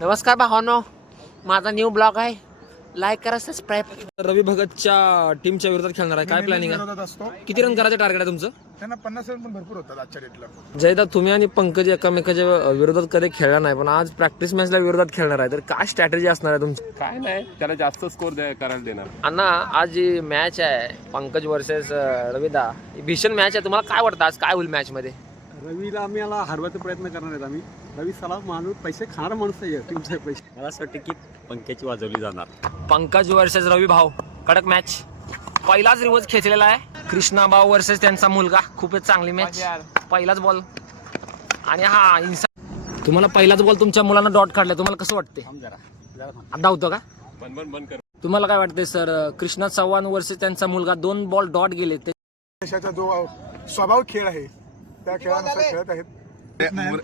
नमस्कार भावांनो, माझा न्यू ब्लॉग आहे. लाईक करा, सबस्क्राईब. रवी भगतच्या टीमच्या विरोधात खेळणार आहे. काय प्लॅनिंग आहे? किती रन करायचं टार्गेट आहे तुमचं? त्यांना 50 रन पण भरपूर होतात आजच्या डेटला. जयदा, तुम्ही आणि पंकज एकामेकाच्या विरोधात कधी खेळला नाही, पण आज प्रॅक्टिस मॅचला विरोधात खेळणार आहे, तर काय स्ट्रॅटेजी असणार आहे तुमची? काय नाही, त्याला जास्त स्कोर करायला देणार. अण्णा, आज जी मॅच आहे पंकज वर्सेस रविदा, ही भीषण मॅच आहे. तुम्हाला काय वाटतं आज काय होईल मॅच मध्ये? रवीला आम्ही याला हरवायचा प्रयत्न करणार आहेत. आम्ही रवी सला माणूस पैसे खाणारा माणूस आहे, टीमचे पैसे. मला असं वाटतं की पंख्याची वाजवली जाणार. पंकज वर्सेस रवी भाऊ, कडक मॅच. पहिलाच रिवर्स खेचलेला आहे. कृष्णा भाऊ वर्सेस त्यांचा मुलगा, खूपच चांगली मॅच. पहिलाच बॉल आणि हा इन्सा. तुम्हाला पहिलाच बॉल तुमच्या मुलांना डॉट काढला, तुम्हाला कसं वाटते? आता होतं का? बंद कर. तुम्हाला काय वाटते सर? कृष्णा चव्हाण वर्सेस त्यांचा मुलगा, 2 बॉल डॉट गेले. देशाचा जो स्वभाव खेळ आहे त्या खेळानुसार खेळत आहेत.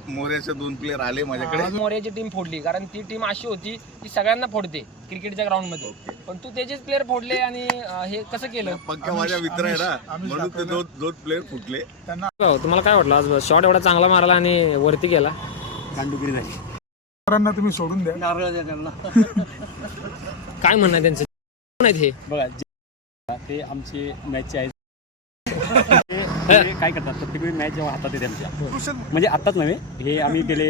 मोर्याचे 2 प्लेयर आले माझ्याकडे. मोर्याची टीम फोडली, कारण ती टीम अशी होती की सगळ्यांना फोडते क्रिकेटच्या ग्राउंड मध्ये, पण तू त्याचेच प्लेअर फोडले आणि हे कसं केलं? पंख्या माझा मित्र आहे ना, म्हणून ते 2 प्लेयर फुटले. तुम्हाला काय वाटलं आज? शॉट एवढा चांगला मारला आणि वरती गेला. दांडुगिरी झाली. पोरांना तुम्ही सोडून द्या. नारळ द्या त्यांना. काय म्हणणं आहे त्यांचं? कोण आहेत हे? बघा, ते आमचे मॅचचे आहेत. ते काय करतात, प्रत्येक वेळी मॅच जेव्हा हातात येते आमच्या, म्हणजे आत्ताच नव्हे, हे आम्ही गेले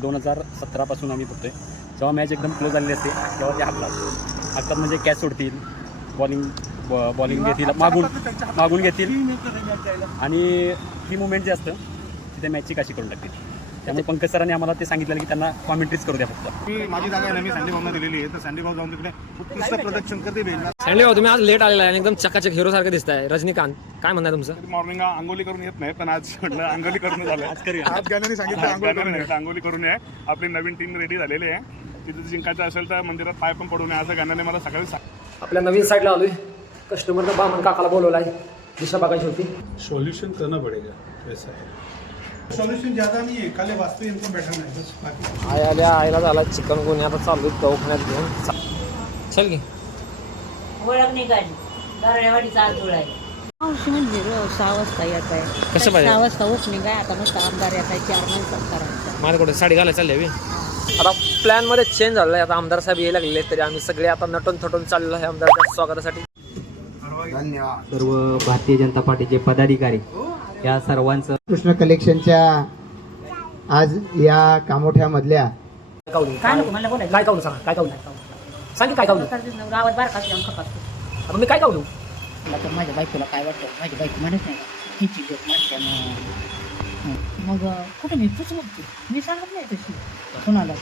2017 पासून आम्ही बघतोय. जेव्हा मॅच एकदम क्लोज झालेली असते तेव्हा ते हातात म्हणजे कॅच सोडतील, बॉलिंग घेतील, मागून घेतील आणि ती मुवमेंट जे असतं ती त्या मॅचची कशी करून टाकतील. त्यामुळे पंकज सरांनी आम्हाला ते सांगितलं की त्यांना कॉमेंट्रीज करू द्या फक्त. माझी जागा आहे, मी सँडी भाऊना दिलेली आहे, तर सँडी भाऊ जाऊन तिकडे उत्कृष्ट प्रोडक्शन करते. सँडी भाऊ, तुम्ही आज लेट आलेला आहे आणि एकदम चकाचक हिरो सारखं दिसताय. रजनीकांत, काय म्हणणं तुमचं? मॉर्निंगला आंघोळी करून येत नाही, पण आज म्हटलं आंघोळी करून झालं. आज गाण्याने सांगितलं आंघोळी करून आहे. आपली नवीन टीम रेडी झालेली आहे. तिथे जिंकायचं असेल तर मंदिरात पाय पण पडू नये असं गाण्याने मला सकाळी आपल्या नवीन साईडला आलोय. कस्टमरनं बामन काकाला बोलवला आहे, दिशा बघायची होती. सॉल्यूशन करना पड़ेगा, ऐसा है. सॉल्यूशन ज्यादा नहीं है, खाली वास्तु यंत्र बैठा नहीं बस बाकी. आल्या आईला झाला चिकन गुन्हे, आता चालू दवाखान्यात घेऊन. चल की. ओळख नाही काढली, दरवाडीचा आज जुळायला. मावशी म्हणजे 6 वाजता येत आहे. कसं पाहिजे? 6 वाजता ओपनिंग आहे. आता मस्त आमदार येत आहे, 4 माणसं करायचं. माझ्याकडे साडी घालायला चालली हवी. आता प्लॅन मध्ये चेंज झालेला आहे. आता आमदार साहेब यायला लागले, तरी आम्ही सगळे आता नटून थटून चाललेलो आहे आमदारच्या स्वागतासाठी. सर्व भारतीय जनता पार्टीचे पदाधिकारी या सर्वांचं कृष्ण कलेक्शनच्या आज या कामोठ्यामधल्या काय नको मला बोलायचं. काय कावलं? सांग काय कावलं? सांग की काय कावलं? गावात बारका असल्यावर खपास. आता मी काय कावलं? तर माझ्या बायकोला काय वाटतं, माझी बायको म्हणत नाही हिची गोट मारत्यानं. मग कुठे मी तूच बघतो, मी सांगत नाही तशी कुणाला.